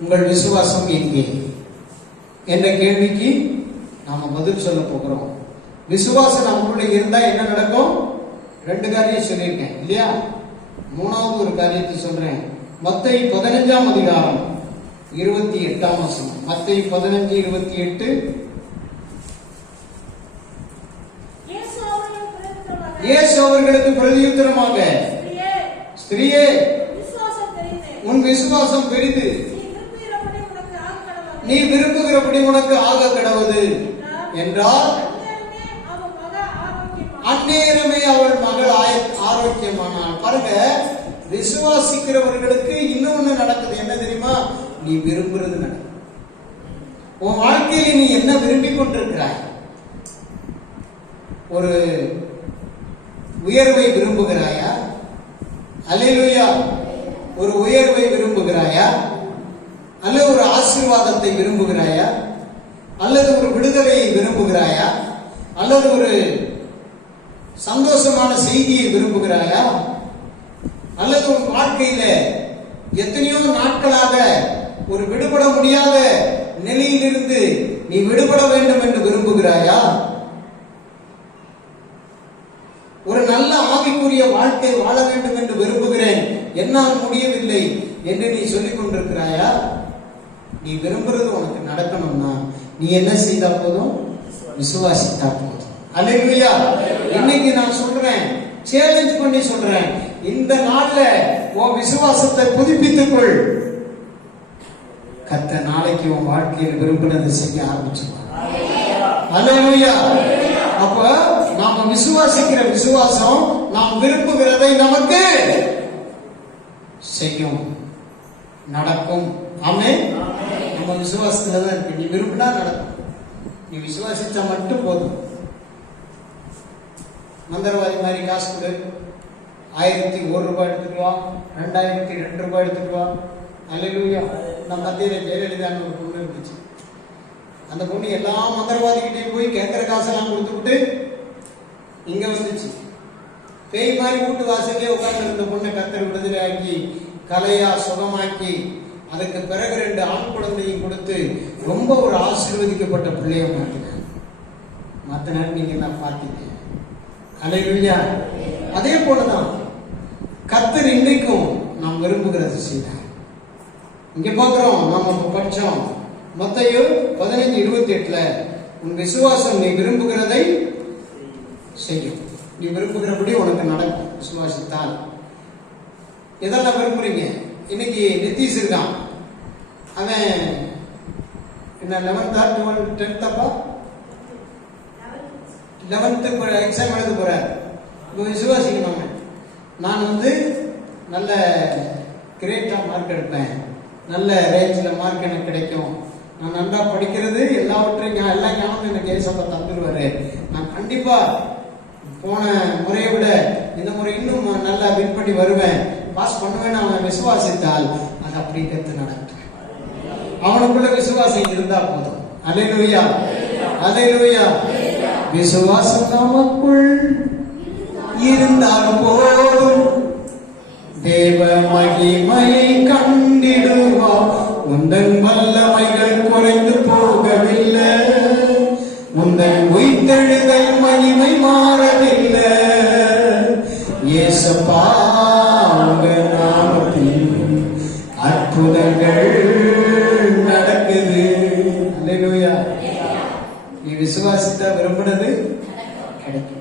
உங்கள் விசுவாசம் எங்கே என்ற கேள்விக்கு நாம பதில் சொல்ல போகிறோம். விசுவாசம் நமக்குள்ள இருந்தா என்ன நடக்கும்? ரெண்டு காரியம் சொல்லியிருக்கேன் இல்லையா? மூணாவது ஒரு காரியத்தை சொல்றேன். மத்தை பதினஞ்சாம் அதிகாரம் இருபத்தி எட்டாம் வசனம். மத்தை பதினஞ்சு இருபத்தி எட்டு. இயேசு அவர்களுக்கு பிரதியுத்தரமாக. "ஸ்திரியே. உன் விசுவாசம் பெரிது நீ விரும்புகிறபடி உனக்கு ஆக கடவுள்." என்றால் அந்நேரமே அவள் மகள் ஆய- ஆரோக்கியமானாள் பாருங்க விசுவாசிக்கிறவர்களுக்கு இன்னொன்னு நடக்குது. என்ன தெரியுமா? நீ விரும்புறது நடக்கும் உன் வாழ்க்கையில நீ என்ன விரும்பி கொண்டிருக்கிறாய்? ஒரு உயர்வை விரும்புகிறாயா? அல்லேலூயா. ஒரு உயர்வை விரும்புகிறாயா? அல்லது ஒரு ஆசீர்வாதத்தை விரும்புகிறாயா? அல்லது ஒரு விடுதலையை விரும்புகிறாயா? அல்லது ஒரு சந்தோஷமான செய்தியை விரும்புகிறாயா? அல்லது உன் வாழ்க்கையில எத்தனையோ நாட்களாக ஒரு விடுபட முடியாத நிலையிலிருந்து நீ விடுபட வேண்டும் என்று விரும்புகிறாயா? ஒரு நல்ல ஆவிக்குரிய வாழ்க்கை வாழ வேண்டும் என்று விரும்புகிறேன். என்னால் முடியவில்லை என்று நீ சொல்லிக் கொண்டிருக்கிறாயா? நீ விரும்புறது உனக்கு நடக்கணும்னா நீ என்ன செய்தா போதும்? விசுவாசித்தா போதும். அல்லேலூயா. இன்னைக்கு நான் சொல்றேன். சேலஞ்ச் பண்ணி சொல்றேன். இந்த நாள்ல உன் விசுவாசத்தை புதுப்பித்துக் கொள். கத்த நாளைக்கு உன் வாழ்க்கையில் விரும்பினதை செய்ய ஆரம்பிச்சுருவான் அல்லேலூயா. அப்ப நாம் விசுவாசிக்கிற விசுவாசம் நாம் விரும்புகிறதை நமக்கு செய்யும் நடக்கும். ஆமே நம்ம விசுவாசத்துல தான் இருக்கு. நீ விரும்பினா நடக்கும். நீ விசுவாசிச்சா மட்டும் போதும். மந்திரவாதி மாதிரி காசு கொடு. ஆயிரத்தி ஒரு ரூபாய் எடுத்துட்டு வா. ரெண்டாயிரத்தி ரெண்டு ரூபாய் எடுத்துட்டு வா. நம்ம மத்தியில ஜெயலலிதான்னு ஒரு பொண்ணு இருந்துச்சு. அந்த பொண்ணு எல்லா மந்திரவாதிகிட்டையும் போய் கேட்கிற காசெல்லாம் கொடுத்துவிட்டு இங்க வந்துச்சு. பேய் மாதிரி வீட்டு வாசலே உட்கார்ந்து இருந்த பொண்ணை கத்தர் விடுதலாக்கி கலையா சுகமாக்கி அதுக்கு பிறகு ரெண்டு ஆண் குழந்தையும் கொடுத்து ரொம்ப ஒரு ஆசீர்வதிக்கப்பட்ட பிள்ளைய மாத்தினாங்க மற்ற நீங்க நான் பார்த்தீங்க? அலையா அதே போலதான் கத்தர் இன்றைக்கும் நாம் விரும்புகிறது செய்தார். இங்க பாக்குறோம் நாம படிச்சோம். மத்தையும் பதினைஞ்சு இருபத்தி எட்டுல உன் விசுவாசம் நீ விரும்புகிறதை செய்யும். நீ விரும்புகிறபடி உனக்கு நடக்கும் விசுவாசித்தால். எதெல்லாம் விரும்புறீங்க? இன்னைக்கு நிதிஷ் இருக்கான். அவன் என்ன லெவன்த்தா டுவெல் டென்த்தாப்பா லெவன்த்து எக்ஸாம் எழுத போகிறார் இப்போ விசுவாசிக்கணும் நான் வந்து நல்ல கிரேட்டாக மார்க் எடுப்பேன். நல்ல ரேஞ்சில் மார்க் எனக்கு கிடைக்கும். நான் நல்லா படிக்கிறது எல்லாவற்றையும் எல்லா ஞானமும் எனக்கு ஏசப்பா தந்துடுவாரு நான் கண்டிப்பாக போன முறையை விட இந்த முறை இன்னும் நல்லா வின் பண்ணி வருவேன். பாஸ் பண்ணுவேன் அவன் விசுவாசித்தால் அது அப்படி கத்து நடக்கும். அவனுக்குள்ள விசுவாசம் இருந்தா போதும். அலையிலுயா அலையிலுயா விசுவாசம் நமக்குள் இருந்தால் போதும். தேவ மகிமையை உந்தன் உயிர்த்தெழுதல் மகிமை மாறவில்லை. இயேசப்பா உங்க நாமத்தில் அற்புதங்கள் நடக்குது. நீ விசுவாசித்தா விரும்பினது? கிடைக்கும்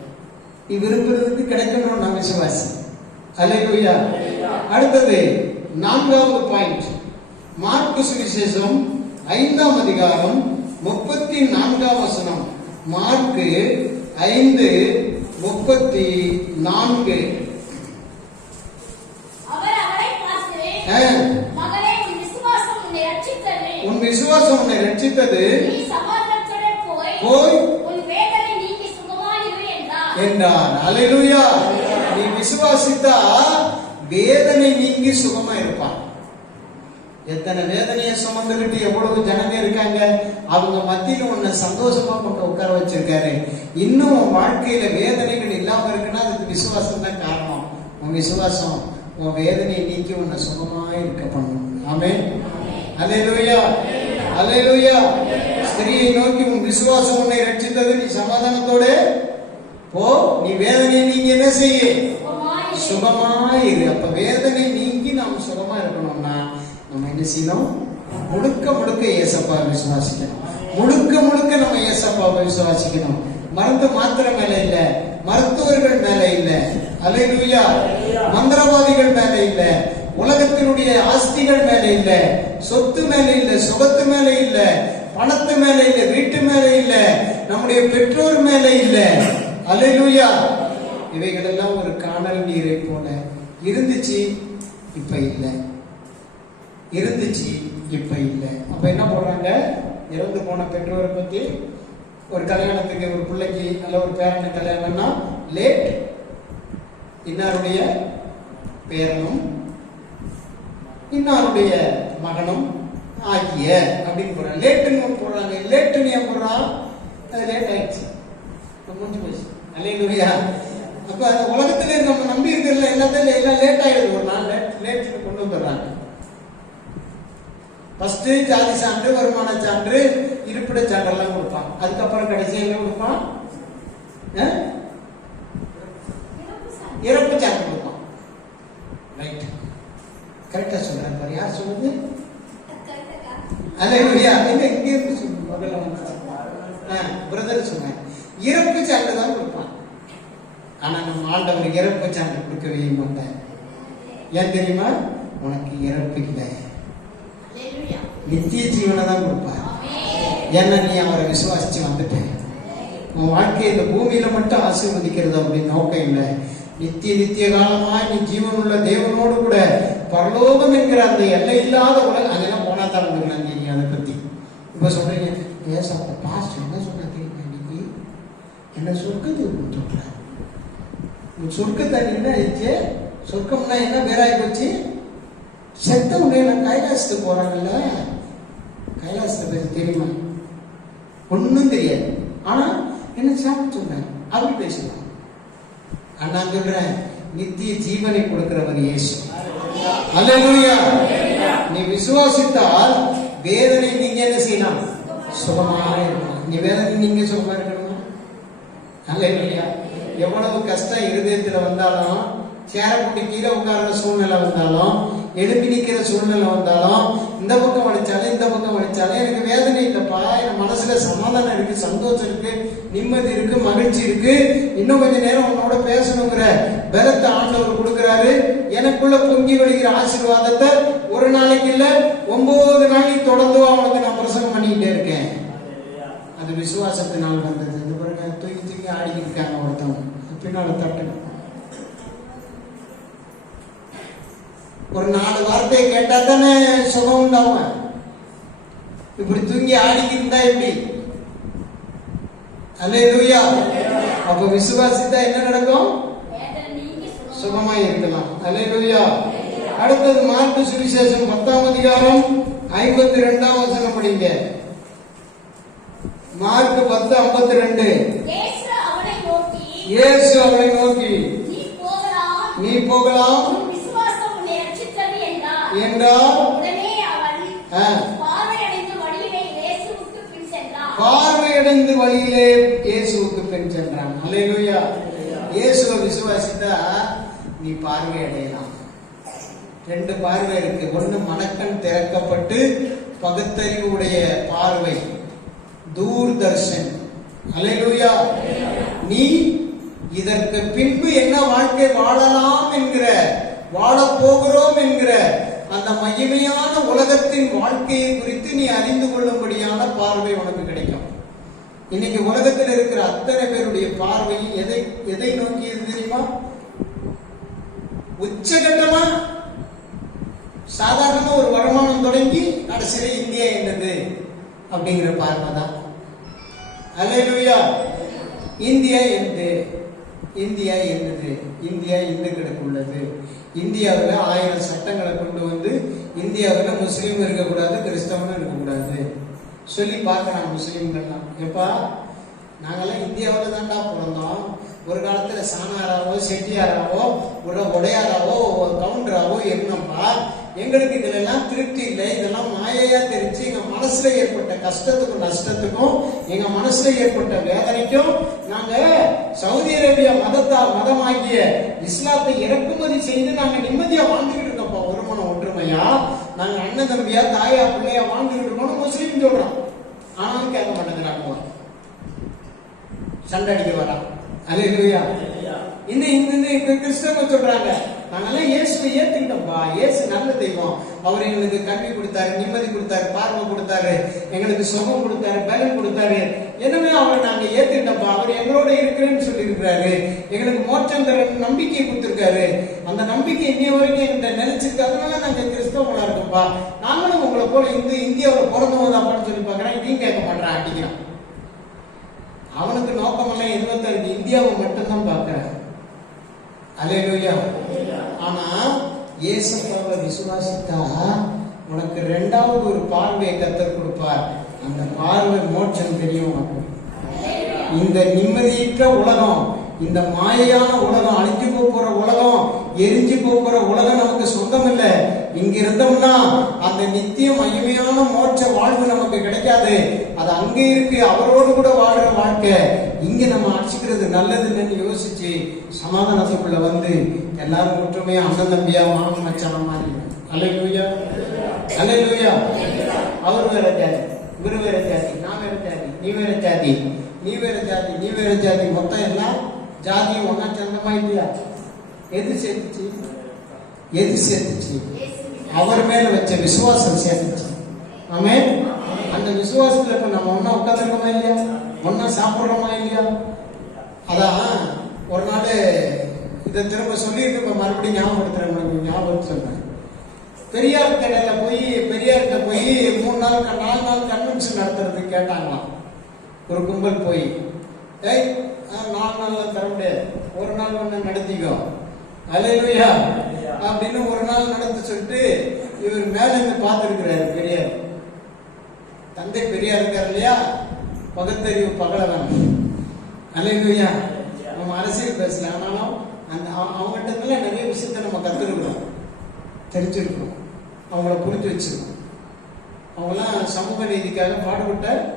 நீ விரும்புறதுக்கு கிடைக்கணும் நான் விசுவாசி அலையா அடுத்தது நான்காவது பாயிண்ட் மார்க்கு சுவிசேஷம் ஐந்தாம் அதிகாரம் முப்பத்தி நான்காம் வசனம். மார்க்கு ஐந்து முப்பத்தி நான்கு அவர் அவளை பார்த்து, ஆ, "மகளே, உன் விசுவாசம் உன்னை ரட்சித்தது. போய், போய். உன் வேதனை நீங்கி சுகமாயிரு" என்றார். அல்லேலூயா நீ விசுவாசித்தா வேதனை நீங்கி சுகமா இருப்பான் எத்தனை வேதனையை சுமந்துகிட்டு எவ்வளவு ஜனங்க இருக்காங்க? அவங்க மத்தியில உன்னை சந்தோஷமா கொண்டு உட்கார வச்சிருக்காரு. இன்னும் உன் வாழ்க்கையில வேதனைகள் இல்லாம இருக்குன்னா அதுக்கு விசுவாசம் தான் காரணம். உன் விசுவாசம் உன் வேதனையை நீக்கி உன்னை சுகமா இருக்க பண்ணும். ஆமே அல்லேலூயா அல்லேலூயா ஸ்திரியை நோக்கி உன் விசுவாசம் உன்னை ரட்சித்தது நீ சமாதானத்தோட போ. நீ வேதனையை நீங்க என்ன செய்ய? சுகமாயிரு. சுகமாயிரு. அப்ப வேதனை நீங்கி நாம் சுகமா இருக்கணும்னா நம்ம என்ன செய்யணும்? முழுக்க முழுக்க ஏசப்பா விசுவாசிக்கணும் முழுக்க முழுக்க நம்ம ஏசப்பாவை விசுவாசிக்கணும் மருந்து மாத்திரை மேல இல்ல. மருத்துவர்கள் மேல இல்ல. அலையிலுயா மந்திரவாதிகள் மேல இல்ல. உலகத்தினுடைய ஆஸ்திகள் மேல இல்ல. சொத்து மேல இல்ல. சுகத்து மேல இல்ல. பணத்து மேல இல்ல. வீட்டு மேல இல்ல. நம்முடைய பெற்றோர் மேல இல்ல. அலையிலுயா இவைகளெல்லாம் ஒரு காணல் நீரை போல இருந்துச்சு இப்ப இல்லை. இருந்துச்சு. இப்ப இல்லை. அப்ப என்ன போடுறாங்க? இறந்து போன பெற்றோரை பத்தி ஒரு கல்யாணத்துக்கு ஒரு பிள்ளைக்கு நல்ல ஒரு பேரனை கல்யாணம்னா லேட் இன்னாருடைய பேரனும் இன்னாருடைய மகனும் ஆகிய அப்படின்னு போடுறாங்க. லேட்டுன்னு போடுறாங்க. லேட்டுன்னு ஏன் போடுறான் அது லேட் ஆயிடுச்சு. முடிஞ்சு போச்சு. அல்லையா அப்போ அந்த உலகத்திலே நம்ம நம்பி இருக்கிறதுல எல்லாத்தையும் எல்லாம் லேட் ஆயிடுது. ஒரு நாள் லேட் லேட் கொண்டு வந்துடுறாங்க. ஃபர்ஸ்ட் ஜாதி சான்று வருமான சான்று இருப்பிட சான்றெல்லாம் கொடுப்பான். அதுக்கப்புறம் கடைசியா என்ன கொடுப்பான்? ஆ? இறப்பு சான்று கொடுப்பான். ரைட் கரெக்டா சொல்றேன். பாரு யார் சொல்லுது அல்ல இல்லையா எங்க இங்க இருந்து சொல்லு? முதல்ல வந்து பிரதர் சொன்னேன். இறப்பு சான்று தான் கொடுப்பான். ஆனா நம்ம ஆண்டவர் இறப்பு சான்று கொடுக்கவே மாட்டேன் ஏன் தெரியுமா? உனக்கு இறப்பு இல்லை. நித்திய ஜீவனை தான் கொடுப்பார். ஏன்னா நீ அவரை விசுவாசிச்சு வந்துட்ட. உன் வாழ்க்கையை இந்த பூமியில மட்டும் ஆசீர்வதிக்கிறது அப்படின்னு நோக்கம் இல்லை. நித்திய நித்திய காலமாய் நீ ஜீவனுள்ள தேவனோடு கூட பரலோகம் என்கிற அந்த எல்லை இல்லாத உலக அதெல்லாம் போனா தான் உங்களுக்கு தெரியும் அதை பத்தி. இப்ப சொல்றீங்க சாப்பிட்ட பாஸ்ட் என்ன சொன்னா தெரியுமா இன்னைக்கு. என்ன சொர்க்கத்துக்கு சொல்றேன் சொர்க்கத்தை என்ன சொர்க்கம்னா என்ன? பேராகி போச்சு. செத்த உடனே கைலாசத்துக்கு போறாங்கல்ல? கைலாசத்தை பத்தி தெரியுமா? ஒன்றும் தெரியாது. ஆனா என்ன சாப்பிட்டு சொன்னேன் அப்படி பேசலாம் ஆனா நான் சொல்றேன் நித்திய ஜீவனை கொடுக்கிறவர் இயேசு. அல்லேலூயா. நீ விசுவாசித்தால் வேதனை நீங்க என்ன செய்யலாம்? சுகமாக இருக்கலாம். நீ வேதனை நீங்க சுகமா இருக்கணுமா? அல்லேலூயா. எவ்வளவு கஷ்டம் இருதயத்துல வந்தாலும் சேரக்குட்டி கீழே உட்கார்ற சூழ்நிலை வந்தாலும் எழுப்பி நிற்கிற சூழ்நிலை வந்தாலும் இந்த பக்கம் வலிச்சாலும் இந்த பக்கம் வலிச்சாலும் எனக்கு வேதனை இல்லைப்பா என் மனசுல சமாதானம் இருக்கு சந்தோஷம் இருக்கு நிம்மதி இருக்கு மகிழ்ச்சி இருக்கு. இன்னும் கொஞ்ச நேரம் உன்னோட பேசணுங்கிற பலத்தை ஆண்டவர் கொடுக்கிறாரு. எனக்குள்ள பொங்கி வழிகிற ஆசீர்வாதத்தை ஒரு நாளைக்கு இல்ல ஒன்பது நாளைக்கு தொடர்ந்து அவனுக்கு நான் பிரசங்கம் பண்ணிக்கிட்டே இருக்கேன். அது விசுவாசத்தினால் வந்தது. இந்த பாருங்க தூக்கி தூக்கி ஆடிக்கிட்டு இருக்காங்க ஒருத்தவங்க. பின்னால தட்டு ஒரு நாலு வார்த்தையை கேட்டா தானே சுகம் உண்டாகும்? இப்படி தூங்கி ஆடிக்கிட்டு எப்படி? அல்லேலூயா. அப்ப விசுவாசித்தா என்ன நடக்கும். சுகமாய் இருக்கலாம். அல்லேலூயா. அடுத்தது மார்க்கு சுவிசேஷம் பத்தாம் அதிகாரம் ஐம்பத்தி ரெண்டாம் வசனம் படிங்க. மார்க் பத்து ஐம்பத்தி ரெண்டு இயேசு அவனை நோக்கி நீ போகலாம் நீ போகலாம் உன் விசுவாசம் உன்னை ரட்சித்தது என்றார் என்றால் பார்வையடைந்து வழியிலே இயேசுவுக்கு பின் சென்றான். பார்வையடைந்து வழியிலே இயேசுவுக்கு பின் சென்றான். அல்லேலூயா. இயேசுவை விசுவாசித்தா நீ பார்வையடையலாம். ரெண்டு பார்வை இருக்கு. ஒண்ணு மனக்கண் திறக்கப்பட்டு பகுத்தறிவு உடைய பார்வை. தூர்தர்ஷன். அல்லேலூயா. நீ இதற்கு பின்பு என்ன வாழ்க்கை வாழலாம் என்கிற வாழப் போகிறோம் என்கிற அந்த மகிமையான உலகத்தின் வாழ்க்கையை குறித்து நீ அறிந்து கொள்ளும்படியான பார்வை உனக்கு கிடைக்கும். இன்னைக்கு உலகத்தில் இருக்கிற அத்தனை பேருடைய பார்வையும் எதை எதை நோக்கி தெரியுமா? உச்சகட்டமா சாதாரணமா ஒரு வருமானம் தொடங்கி கடைசியில இந்தியா என்னது? அப்படிங்கிற பார்வை தான். அல்லேலூயா. இந்தியா என்னது இந்தியா என்னது? இந்தியா இந்துக்களுக்கு உள்ளது? இந்தியாவில் ஆயிரம் சட்டங்கள் முஸ்லீம் இருக்கக்கூடாது கிறிஸ்தவனும் இருக்கக்கூடாது. சொல்லி பார்க்கறான் முஸ்லீம்கள்லாம். எப்பா நாங்கெல்லாம் இந்தியாவில் தான்டா பிறந்தோம். ஒரு காலத்துல சாணாராவோ செட்டியாராவோ ஒரு உடையாராவோ ஒரு கவுண்டராவோ இருந்தோம்ப்பா. எங்களுக்கு இதுல எல்லாம் திருப்தி இல்லை. இதெல்லாம் மாயையா தெரிஞ்சு எங்க மனசுல ஏற்பட்ட கஷ்டத்துக்கும் நஷ்டத்துக்கும் எங்க மனசுல ஏற்பட்ட வேதனைக்கும் நாங்க சவுதி அரேபியா மதத்தால் மதமாகிய இஸ்லாத்தை இறக்குமதி செய்து நாங்க நிம்மதியாக வாழ்ந்துகிட்டு இருக்கோம்ப்பா ஒரு மனம் ஒற்றுமையா நாங்க அண்ணன் தம்பியா தாயா பிள்ளையா வாழ்ந்துகிட்டு இருக்கோம்னு முஸ்லீம் சொல்றோம் ஆனாலும் கேட்க மாட்டேங்கிறாங்க சண்டை அடிக்க அலையிலுயா இன்னும் இந்த இந்த இப்ப கிறிஸ்தவங்க சொல்றாங்க. அதனால இயேசுவை ஏத்துக்கிட்டோம்ப்பா இயேசு நல்ல தெய்வம். அவர் எங்களுக்கு கல்வி கொடுத்தாரு நிம்மதி கொடுத்தாரு பார்வை கொடுத்தாரு எங்களுக்கு சுகம் கொடுத்தாரு பலன் கொடுத்தாரு. எனவே அவரை நாங்க ஏத்துக்கிட்டோம்ப்பா. அவர் எங்களோட இருக்கிறேன்னு சொல்லி இருக்கிறாரு எங்களுக்கு மோட்சம் தர நம்பிக்கை கொடுத்திருக்காரு. அந்த நம்பிக்கை இன்னைய வரைக்கும் எங்கிட்ட நினைச்சிருக்கு அதனால நாங்க கிறிஸ்தவங்களா இருக்கோம்ப்பா நாங்களும் உங்களை போல இந்த இந்தியாவில் பிறந்தவங்க அப்படின்னு சொல்லி பாக்குறேன் இதையும் கேட்க மாட்டேன் அடிக்கிறான். அவனுக்கு நோக்கமெல்லாம் எதுவும் இருக்கு இந்தியாவை மட்டும்தான் பார்க்கிறேன். அலையிலுயா ஆனா இயேசப்பாவை விசுவாசித்தா உனக்கு ரெண்டாவது ஒரு பார்வையை கத்தர் கொடுப்பார். அந்த பார்வை மோட்சம் தெரியும். உனக்கு இந்த நிம்மதியிட்ட உலகம் இந்த மாயையான உலகம் அழிஞ்சு போற உலகம் எரிஞ்சு போற உலகம் நமக்கு சொந்தம் இங்க இருந்தோம்னா அந்த நித்திய மகிமையான மோட்ச வாழ்வு நமக்கு கிடைக்காது. அது அங்க இருக்கு அவரோடு கூட வாழ்ற வாழ்க்கை. இங்க நம்ம அடிச்சுக்கிறது நல்லதுன்னு யோசிச்சு சமாதானத்துக்குள்ள வந்து எல்லாரும் ஒற்றுமையா அண்ணன் தம்பியா மாமன் மச்சான மாதிரி அலை லூயா அலை லூயா அவர் வேற ஜாதி இவர் வேற ஜாதி நான் வேற ஜாதி நீ வேற ஜாதி நீ வேற ஜாதி நீ வேற ஜாதி. மொத்தம் எல்லாம் ஜாதியும் ஒன்னா சந்தமா இல்லையா எது சேர்த்துச்சு? எது சேர்த்துச்சு? அவர் மேல வச்ச விசுவாசம் சேர்ந்துச்சு. ஆமே அந்த விசுவாசத்துல இப்ப நம்ம ஒன்னா உட்காந்துருக்கோமா இல்லையா? ஒன்னா சாப்பிடுறோமா இல்லையா? அதான் ஒரு நாள் இதை திரும்ப சொல்லியிருக்கு இப்ப மறுபடியும் ஞாபகப்படுத்துறேன் உங்களுக்கு ஞாபகம் சொல்றேன். பெரியார் கடையில போய் பெரியார்கிட்ட போய் மூணு நாள் நாலு நாள் கன்வென்ஷன் நடத்துறதுக்கு கேட்டாங்களாம். ஒரு கும்பல் போய் ஏய் ஆ, நாலு நாள்ல தர முடியாது. ஒரு நாள் ஒன்று நடத்திக்கோ. அலையிலுயா. அப்படின்னு ஒரு நாள் நடத்த சொல்லிட்டு இவர் மேல இருந்து பார்த்திருக்கிறாரு பெரியார். தந்தை பெரியார் இருக்கார் இல்லையா? பகுத்தறிவு பகலவன். அலையிலுயா. நம்ம அரசியல் பேசல ஆனாலும் அந்த அவ- அவங்ககிட்ட நிறைய விஷயத்த நம்ம கத்துருக்கிறோம் தெரிஞ்சிருக்கோம் அவங்கள புரிஞ்சு வச்சிருக்கோம் அவங்களாம் சமூக நீதிக்காக பாடுபட்ட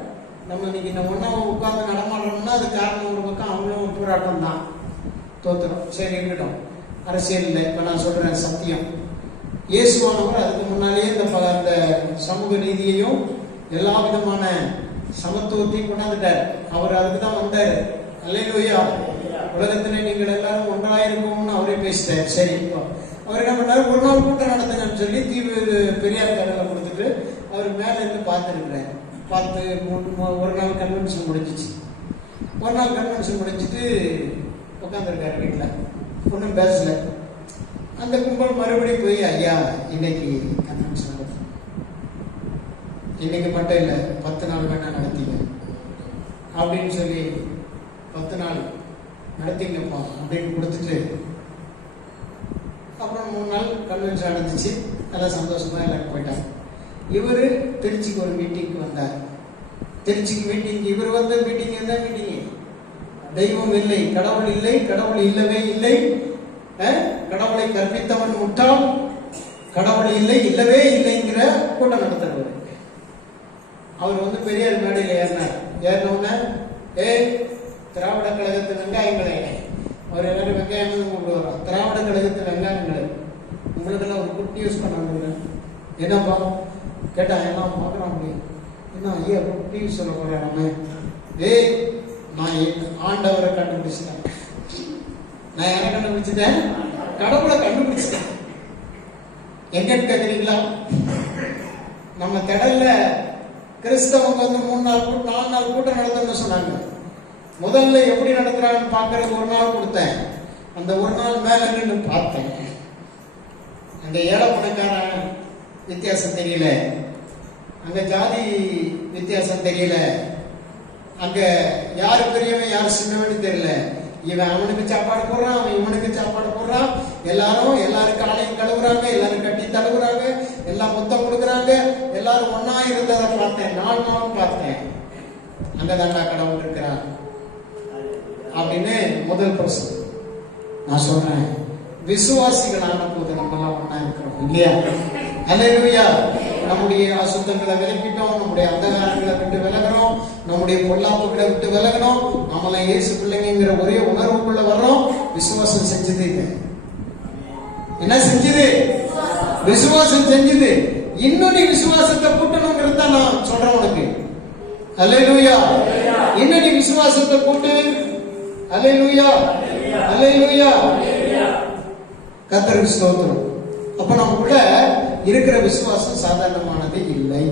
நம்ம இன்னைக்கு நம்ம ஒன்றா உட்கார்ந்து நடமாடுறோம்னா அது காரணம் ஒரு பக்கம் அவங்களும் போராட்டம் தான் தோத்துறோம் சரி இருக்கட்டும். அரசியல் இப்போ நான் சொல்றேன் சத்தியம். இயேசுவானவர் அதுக்கு முன்னாலேயே இந்த அந்த சமூக நீதியையும் எல்லா விதமான சமத்துவத்தையும் கொண்டாந்துட்டார். அவர் அதுக்கு தான் வந்தார். அல்லையா உலகத்திலே நீங்கள் எல்லாரும் ஒன்றாயிருக்கோம்னு அவரே பேசிட்டார். சரி அவர் என்ன பண்ணார்? ஒரு நாள் கூட்டம் நடத்தினு சொல்லி தீவு பெரியார் கடையில் கொடுத்துட்டு அவர் மேலே இருந்து பார்த்துருக்குறாரு. பார்த்து மூணு- ஒரு நாள் கன்வென்ஷன் முடிஞ்சிச்சு. ஒரு நாள் கன்வென்ஷன் முடிஞ்சிட்டு உட்காந்துருக்காரு வீட்டில் ஒன்றும் பேசல. அந்த கும்பல் மறுபடியும் போய் ஐயா இன்னைக்கு கன்வென்ஷன் நடத்தும் இன்னைக்கு மட்டும் இல்லை பத்து நாள் வேணா நடத்திங்க அப்படின்னு சொல்லி பத்து நாள் நடத்திங்கப்பா அப்படின்னு கொடுத்துட்டு அப்புறம் மூணு நாள் கன்வென்ஷன் நடந்துச்சு. நல்லா சந்தோஷமா எல்லாரும் போயிட்டாங்க. இவர் திருச்சிக்கு ஒரு மீட்டிங்க்கு வந்தார். திருச்சிக்கு மீட்டிங் இவர் வந்த மீட்டிங் என்ன மீட்டிங் தெய்வம் இல்லை கடவுள் இல்லை கடவுள் இல்லவே இல்லை. கடவுளை கற்பித்தவன் முட்டாள். கடவுள் இல்லை இல்லவே இல்லைங்கிற கூட்டம் நடத்துறவர் அவர் வந்து பெரியார் மேடையில் ஏறினார். ஏறின உடனே ஏய் திராவிட கழகத்து வெங்காயங்களே அவர் எல்லாரும் வெங்காயம் கூப்பிடுவாராம் திராவிட கழகத்து வெங்காயங்களே உங்களுக்கெல்லாம் ஒரு குட் நியூஸ் பண்ணாங்க என்னப்பா? கேட்டா எல்லாம் பார்க்குறான் அப்படி என்ன ஐயா குட் நியூஸ் சொல்ல போறாங்க? ஏய் நான் என் ஆண்டவரை கண்டுபிடிச்சிட்டேன். நான் யாரை கண்டுபிடிச்சிட்டேன்? கடவுளை கண்டுபிடிச்சிட்டேன். எங்கன்னு கேக்குறீங்களா நம்ம திடல்ல கிறிஸ்தவங்க வந்து மூணு நாள் கூட்டம் நாலு நாள் கூட்டம் நடத்தணும்னு சொன்னாங்க. முதல்ல எப்படி நடத்துறாங்கன்னு பார்க்கறதுக்கு ஒரு நாள் கொடுத்தேன். அந்த ஒரு நாள் மேல நின்று பார்த்தேன். அந்த ஏழை பணக்காரன் வித்தியாசம் தெரியல. அங்க ஜாதி வித்தியாசம் தெரியல. அங்க யாரு பெரியவன் யார் சின்னவனு தெரியல. இவன் அவனுக்கு சாப்பாடு போடுறான் அவன் இவனுக்கு சாப்பாடு போடுறான். எல்லாரும் எல்லாரும் காலையும் கழுவுறாங்க எல்லாரும் கட்டி தழுவுறாங்க எல்லாம் மொத்தம் கொடுக்குறாங்க. எல்லாரும் ஒன்னா இருந்ததை பார்த்தேன் நாலு நாளும் பார்த்தேன். அங்கதாண்டா கடவுள் இருக்கிறான். அப்படின்னு முதல் பிரசன் நான் சொல்றேன் விசுவாசிகள் போது நம்ம எல்லாம் ஒண்ணா இருக்கிறோம் இல்லையா? அல்லேலூயா நம்முடைய அசுத்தங்களை விலக்கிட்டோம் நம்முடைய அந்தகாரங்களை விட்டு விலகிறோம் நம்முடைய பொல்லாப்புகளை விட்டு விலகணும் நம்மள இயேசு பிள்ளைங்கிற ஒரே உணர்வுக்குள்ள வர்றோம் விசுவாசம் செஞ்சது. என்ன செஞ்சது? விசுவாசம் செஞ்சது. இன்னும் நீ விசுவாசத்தை கூட்டணுங்கிறது தான் நான் சொல்றேன் உனக்கு. அல்லேலூயா இன்னும் நீ விசுவாசத்தை கூட்டு அல்லேலூயா அல்லேலூயா கத்தருக்கு ஸ்தோத்திரம். அப்ப நமக்குள்ள இருக்கிற விசுவாசம் சாதாரணமானது இல்லை.